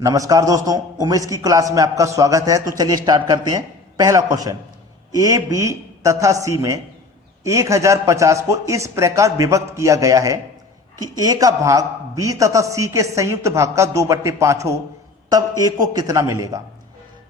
नमस्कार दोस्तों, उमेश की क्लास में आपका स्वागत है। तो चलिए स्टार्ट करते हैं। पहला क्वेश्चन, ए, बी तथा सी में 1050 को इस प्रकार विभक्त किया गया है कि ए का भाग बी तथा सी के संयुक्त भाग का 2/5 हो, तब ए को कितना मिलेगा।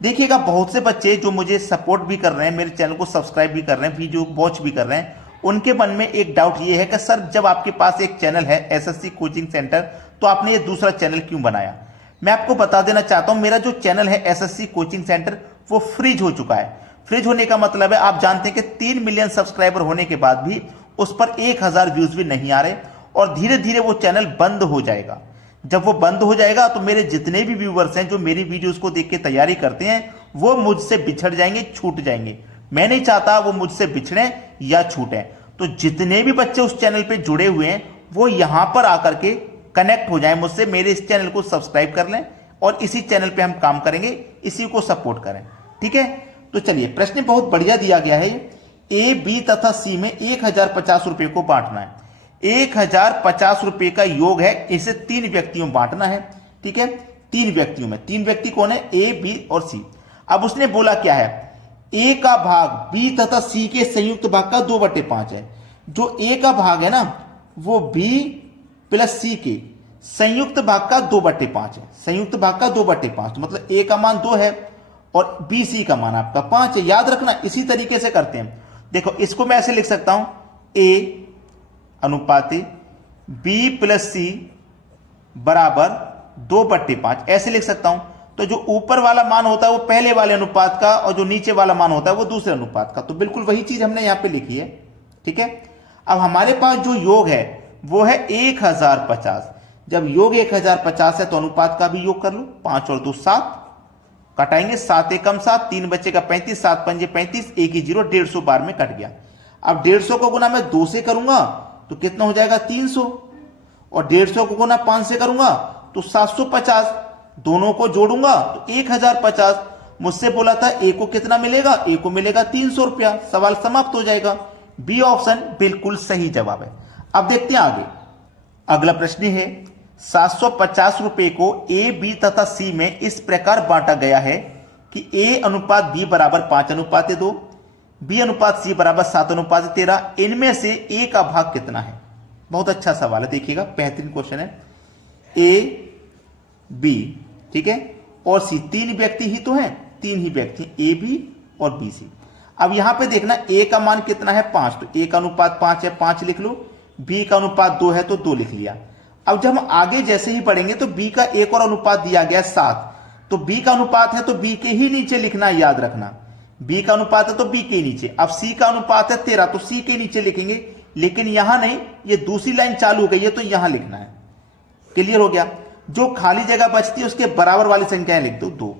देखिएगा, बहुत से बच्चे जो मुझे सपोर्ट भी कर रहे हैं, मेरे चैनल को सब्सक्राइब भी कर रहे हैं, वीडियो वॉच भी कर रहे हैं, उनके मन में एक डाउट ये है कि सर, जब आपके पास एक चैनल है एसएससी कोचिंग सेंटर, तो आपने ये दूसरा चैनल क्यों बनाया। मैं आपको बता देना चाहता हूं, मेरा जो चैनल है एसएससी कोचिंग सेंटर वो फ्रीज हो चुका है। फ्रीज होने का मतलब है, आप जानते हैं कि 3 मिलियन सब्सक्राइबर होने के बाद भी उस पर 1000 व्यूज भी नहीं आ रहे, और धीरे धीरे वो चैनल बंद हो जाएगा। जब वो बंद हो जाएगा तो मेरे जितने भी व्यूवर्स हैं जो मेरी वीडियोस को देख के तैयारी करते हैं, वो मुझसे बिछड़ जाएंगे, छूट जाएंगे। मैं नहीं चाहता वो मुझसे बिछड़े या छूटें। तो जितने भी बच्चे उस चैनल पे जुड़े हुए हैं, वो यहां पर आकर के कनेक्ट हो जाएं मुझसे, मेरे इस चैनल को सब्सक्राइब कर लें और इसी चैनल पे हम काम करेंगे, इसी को सपोर्ट करें। ठीक है, तो चलिए, प्रश्न बहुत बढ़िया दिया गया है। ए, बी तथा सी में 1050 रुपए को बांटना है। 1050 रुपए का योग है, इसे 3 व्यक्तियों में बांटना है। ठीक है, 3 व्यक्तियों में, 3 व्यक्ति कौन है, ए, बी और सी। अब उसने बोला क्या है, ए का भाग बी तथा सी के संयुक्त भाग का 2/5 है। जो ए का भाग है ना, वो बी प्लस सी के संयुक्त भाग का 2/5 है। संयुक्त भाग का 2/5, तो मतलब ए का मान 2 है और बी सी का मान आपका 5 है। याद रखना, इसी तरीके से करते हैं। देखो, इसको मैं ऐसे लिख सकता हूं, ए अनुपाती बी प्लस सी बराबर 2/5, ऐसे लिख सकता हूं। तो जो ऊपर वाला मान होता है वो पहले वाले अनुपात का, और जो नीचे वाला मान होता है वो दूसरे अनुपात का। तो बिल्कुल वही चीज हमने यहां पे लिखी है। ठीक है, अब हमारे पास जो योग है वो है 1050। जब योग 1050 है तो अनुपात का भी योग कर लो। 5 और 2 7, कटाएंगे 7 एकम 7, 3 बचेगा 35, 7 पंजे 35, 1 ही 0, 150 बार में कट गया। अब 150 को गुना मैं 2 से करूंगा तो कितना हो जाएगा, 300, और 150 को गुना 5 से करूंगा तो 750। दोनों को जोड़ूंगा तो 1050। मुझसे बोला था ए को कितना मिलेगा, ए को मिलेगा 300 रुपया। सवाल समाप्त हो जाएगा। बी ऑप्शन बिल्कुल सही जवाब है। अब देखते हैं आगे। अगला प्रश्न है, 750 रुपए को ए, बी तथा सी में इस प्रकार बांटा गया है कि ए अनुपात बी बराबर 5:2, बी अनुपात सी बराबर 7:13। इनमें से ए का भाग कितना है। बहुत अच्छा सवाल है, देखिएगा, बेहतरीन क्वेश्चन है। ए, बी, ठीक है, और सी, 3 व्यक्ति ही तो हैं, 3 ही व्यक्ति, ए, बी और बी, सी। अब यहां पे देखना, ए का मान कितना है, 5, तो ए का अनुपात 5 है, 5 लिख लो। बी का अनुपात 2 है तो 2 लिख लिया। अब जब हम आगे जैसे ही बढ़ेंगे तो बी का एक और अनुपात दिया गया 7, तो बी का अनुपात है तो बी के ही नीचे लिखना है, याद रखना। बी का अनुपात है तो बी के नीचे। अब सी का अनुपात है 13, तो सी के नीचे लिखेंगे, लेकिन यहां नहीं, ये दूसरी लाइन चालू हो गई है तो यहां लिखना है। क्लियर हो गया। जो खाली जगह बचती है उसके बराबर वाली संख्याएं लिख दो, 2।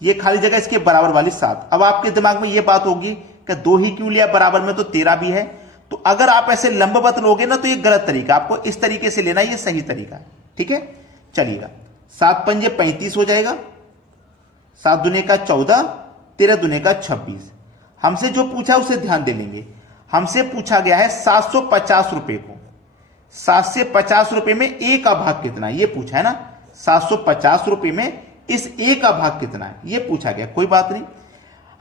ये खाली जगह, इसके बराबर वाली 7। अब आपके दिमाग में ये बात होगी कि 2 ही क्यों लिया बराबर में, तो 13 भी है। तो अगर आप ऐसे लंबवत लोगे ना तो ये गलत तरीका, आपको इस तरीके से लेना, ये सही तरीका है। ठीक है, चलिएगा, 7 पंजे 35 हो जाएगा, 7 दुने का 14, 13 दुने का 26। हमसे जो पूछा उसे ध्यान दे लेंगे। हमसे पूछा गया है 750 रुपए को, 750 रुपए में ए का भाग कितना है, ये पूछा है ना। 750 रुपए में इस ए का भाग कितना है, ये पूछा गया। कोई बात नहीं,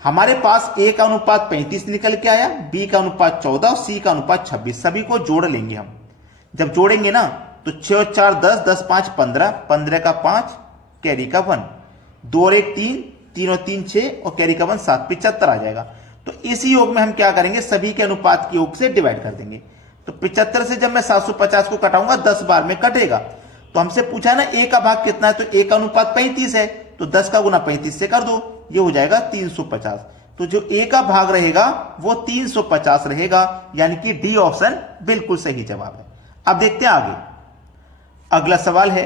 हमारे पास ए का अनुपात 35 निकल के आया, बी का अनुपात 14 और सी का अनुपात 26। सभी को जोड़ लेंगे हम। जब जोड़ेंगे ना तो 6 और 4 10, 10 5 15, 15 का 5, कैरी का 1, 2 और 1 3, 3 और 3 6, और कैरी का 1 7, 75 आ जाएगा। तो इसी योग में हम क्या करेंगे, सभी के अनुपात के योग से डिवाइड कर देंगे। तो 75 से जब मैं 750 को कटाऊंगा 10 बार में कटेगा। तो हमसे पूछा है ना ए का भाग कितना है, तो ए का अनुपात 35 है, तो 10 का गुना 35 से कर दो, ये हो जाएगा 350। तो जो ए का भाग रहेगा वो 350 रहेगा, यानी कि डी ऑप्शन बिल्कुल सही जवाब है। अब देखते हैं आगे। अगला सवाल है,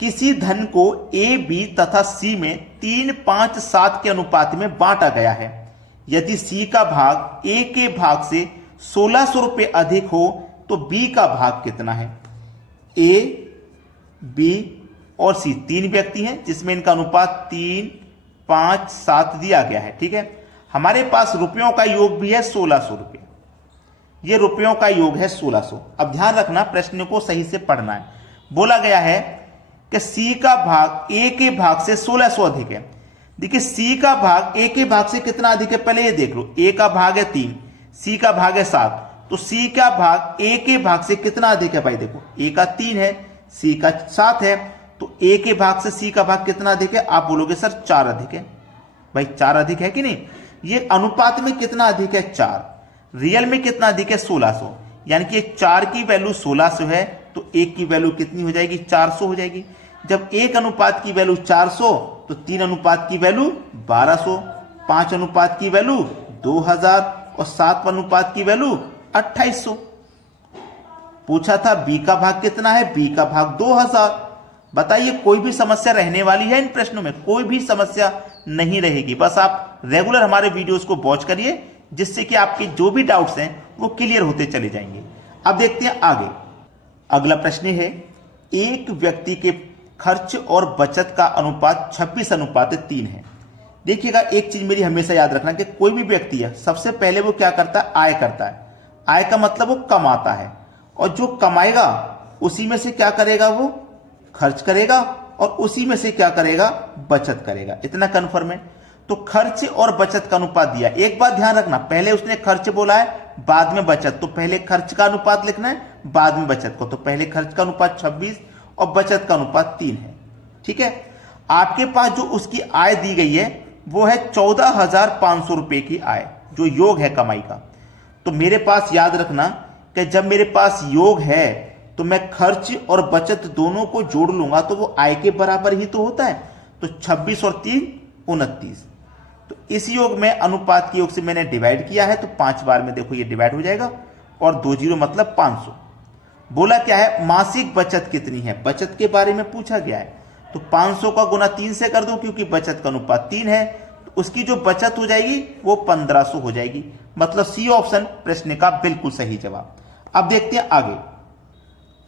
किसी धन को ए, बी तथा सी में 3, 5, 7 के अनुपात में बांटा गया है। यदि सी का भाग ए के भाग से 1600 रुपए अधिक हो तो बी का भाग कितना है। ए, बी और सी 3 व्यक्ति हैं जिसमें इनका अनुपात 3, 5, 7 दिया गया है। ठीक है, हमारे पास रुपयों का योग भी है 1600 रुपये, ये रुपयों का योग है 1600। अब ध्यान रखना, प्रश्न को सही से पढ़ना है। बोला गया है कि सी का भाग ए के भाग से 1600 अधिक है। देखिए सी का भाग ए के भाग से कितना अधिक है, पहले ये देख लो। ए का भाग है 3, सी का भाग है 7, तो सी का भाग ए के भाग से कितना अधिक है भाई? देखो ए का 3 है, सी का 7 है, तो ए के भाग से सी का भाग कितना अधिक है? आप बोलोगे सर 4 अधिक है। भाई 4 अधिक है कि नहीं? ये अनुपात में कितना अधिक है? 4। रियल में कितना अधिक है? 1600। यानी कि 4 की वैल्यू 1600 है, तो 1 की वैल्यू कितनी हो जाएगी? 400 हो जाएगी। जब 1 अनुपात की वैल्यू 400, तो 3 अनुपात की वैल्यू 1200, 5 अनुपात की वैल्यू 2000 और 7 अनुपात की वैल्यू 2800। पूछा था बी का भाग कितना है? बी का भाग 2000। बताइए कोई भी समस्या रहने वाली है इन प्रश्नों में? कोई भी समस्या नहीं रहेगी। बस आप रेगुलर हमारे वीडियोस को वॉच करिए, जिससे कि आपके जो भी डाउट्स हैं वो क्लियर होते चले जाएंगे। अब देखते हैं आगे। अगला प्रश्न है, एक व्यक्ति के खर्च और बचत का अनुपात 26:3 है। देखिएगा एक चीज मेरी हमेशा याद रखना कि कोई भी व्यक्ति है, सबसे पहले वो क्या करता है? आय करता है। आय का मतलब वो कमाता है, और जो कमाएगा उसी में से क्या करेगा? वो खर्च करेगा, और उसी में से क्या करेगा? बचत करेगा। इतना कन्फर्म है? तो खर्च और बचत का अनुपात दिया। एक बात ध्यान रखना, पहले उसने खर्च बोला है, बाद में बचत, तो पहले खर्च का अनुपात लिखना है, बाद में बचत को। तो पहले खर्च का अनुपात 26 और बचत का अनुपात 3 है। ठीक है। आपके पास जो उसकी आय दी गई है वो है 14,500 रुपए की आय, जो योग है कमाई का। तो मेरे पास याद रखना कि जब मेरे पास योग है तो मैं खर्च और बचत दोनों को जोड़ लूंगा तो वो आय के बराबर ही तो होता है। तो 26 और 3 29। तो इस योग में अनुपात के योग से मैंने डिवाइड किया है, तो 5 बार में देखो ये डिवाइड हो जाएगा, और 2 जीरो मतलब 500। बोला क्या है? मासिक बचत कितनी है? बचत के बारे में पूछा गया है, तो 500 का गुना 3 से कर दो, क्योंकि बचत का अनुपात 3 है, तो उसकी जो बचत हो जाएगी वो 1500 हो जाएगी। मतलब सी ऑप्शन प्रश्न का बिल्कुल सही जवाब। अब देखते हैं आगे।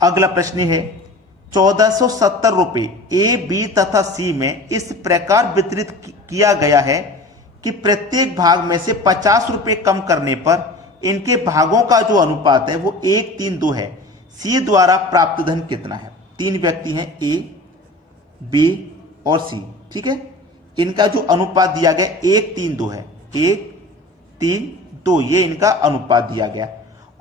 अगला प्रश्न है, 1470 रुपए ए, बी तथा सी में इस प्रकार वितरित किया गया है कि प्रत्येक भाग में से 50 रुपए कम करने पर इनके भागों का जो अनुपात है वो 1:3:2 है। सी द्वारा प्राप्त धन कितना है? 3 व्यक्ति हैं, ए, बी और सी। ठीक है। इनका जो अनुपात दिया गया 1:3:2 है। 1:3:2 ये इनका अनुपात दिया गया,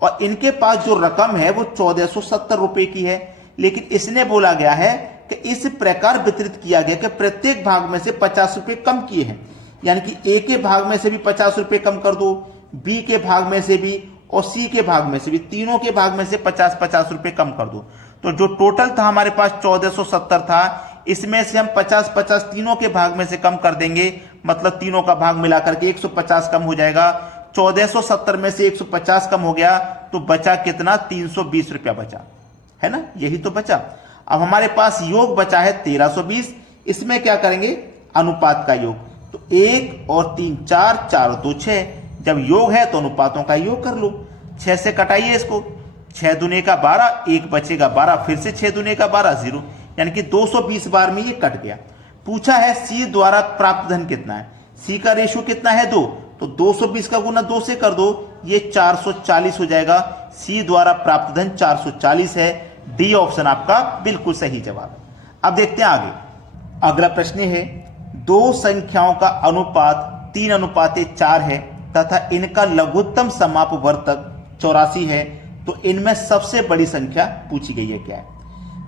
और इनके पास जो रकम है वो 1470 रुपए की है। लेकिन इसने बोला गया है कि इस प्रकार वितरित किया गया कि प्रत्येक भाग में से 50 रुपए कम किए हैं। यानी कि ए के भाग में से भी 50 रुपए कम कर दो, बी के भाग में से भी और सी के भाग में से भी, तीनों के भाग में से 50-50 रुपए कम कर दो। तो जो टोटल था हमारे पास 1470 था, इसमें से हम 50-50 तीनों के भाग में से कम कर देंगे, मतलब तीनों का भाग मिलाकर के 150 कम हो जाएगा। 1470 में से 150 कम हो गया, तो बचा कितना? 320 रुपया बचा, है ना? यही तो बचा। अब हमारे पास योग बचा है 1320। इसमें क्या करेंगे? अनुपात का योग। तो 1 और 3 4, 4 और 2 6। जब योग है तो अनुपातों का योग कर लो। 6 से कटाइए इसको, 6 दूने का 12, 1 बचेगा 12, फिर से 6 दूने का 12, 0, यानी कि 220 बार में ये कट गया। पूछा है सी द्वारा प्राप्त धन कितना है? सी का रेशियो कितना है? 2, तो 220 का गुना 2 से कर दो, ये 440 हो जाएगा। सी द्वारा प्राप्त धन 440 है। डी ऑप्शन आपका बिल्कुल सही जवाब। अब देखते हैं आगे। अगला प्रश्न है, दो संख्याओं का अनुपात 3:4 है तथा इनका लघुत्तम समापवर्तक 84 है, तो इनमें सबसे बड़ी संख्या पूछी गई है क्या है?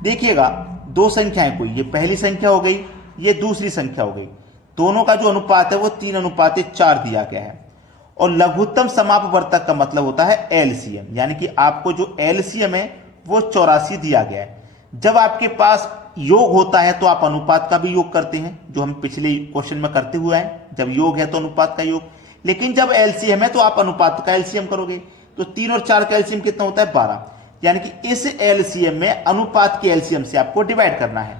देखिएगा दो संख्याएं, कोई ये पहली संख्या हो गई, ये दूसरी संख्या हो गई, दोनों का जो अनुपात है वो 3:4 दिया गया है। और लघुत्तम समापवर्तक का मतलब होता है एलसीएम, यानी कि आपको जो एलसीएम है वो 84 दिया गया है। जब आपके पास योग होता है तो आप अनुपात का भी योग करते हैं, जो हम पिछले क्वेश्चन में करते हुए हैं, जब योग है तो अनुपात का योग। लेकिन जब एलसीएम है तो आप अनुपात का एलसीएम करोगे। तो 3 और 4 का एलसीएम कितना होता है? 12, यानी कि इस एलसीएम में अनुपात के एलसीएम से आपको डिवाइड करना है।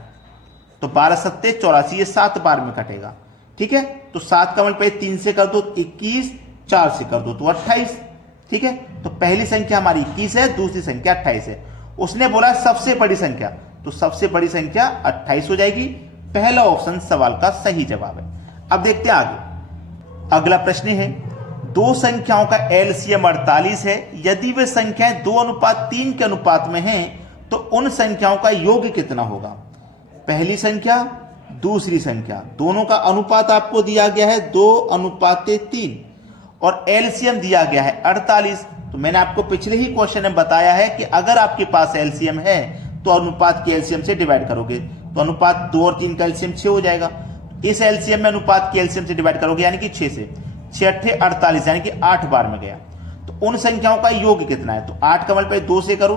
तो 12 सत्ते 84, ये 7 बार में कटेगा। ठीक है। तो 7 का मल्टीप्लाई 3 से कर दो 21, 4 से कर दो तो 28। ठीक है। तो पहली संख्या हमारी 21 है, दूसरी संख्या 28 है। उसने बोला सबसे बड़ी संख्या, तो सबसे बड़ी संख्या 28 हो जाएगी। पहला ऑप्शन सवाल का सही जवाब है। अब देखते हैं आगे। अगला प्रश्न है, दो संख्याओं का एलसीएम 48 है। यदि वे संख्याएं 2:3 के अनुपात में हैं तो उन संख्याओं का योग कितना होगा? पहली संख्या दूसरी संख्या दोनों का अनुपात आपको दिया गया है 2:3 और एलसीएम दिया गया है 48। तो मैंने आपको पिछले ही क्वेश्चन में बताया है कि अगर आपके पास एलसीएम है तो अनुपात के एलसीएम से डिवाइड करोगे, तो अनुपात 2 और 3 का एलसीएम 6 हो जाएगा। इस एलसीएम में अनुपात के एलसीएम से डिवाइड करोगे यानी कि 6 से, 6 8 48 यानी कि 8 बार में गया। तो उन संख्याओं का योग कितना है, तो 8 का मल्टीप्लाई 2 से करो,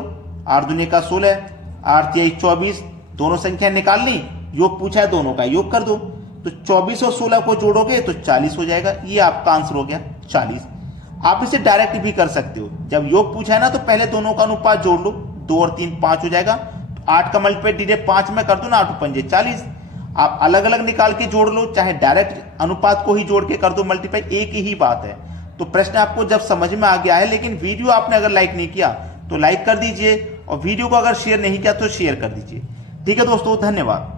8 दूनी का 16, 8 3 24, दोनों संख्या निकाल ली, योग पूछा है दोनों का योग कर दो। तो 24 और 16 को जोड़ोगे तो 40 हो जाएगा, ये आपका आंसर हो गया 40। आप इसे डायरेक्ट भी कर सकते हो, जब योग पूछा है ना तो पहले दोनों का अनुपात जोड़ लो, 2 और 3 5 हो जाएगा। 8 का मल्टीप्लाई सीधे 5 में कर दो ना, 8 5 40। आप अलग अलग निकाल के जोड़ लो, चाहे डायरेक्ट अनुपात को ही जोड़ के कर दो मल्टीप्लाई, एक ही बात है। तो प्रश्न आपको जब समझ में आ गया है, लेकिन वीडियो आपने अगर लाइक नहीं किया तो लाइक कर दीजिए और वीडियो को अगर शेयर नहीं किया तो शेयर कर दीजिए। ठीक है दोस्तों, धन्यवाद।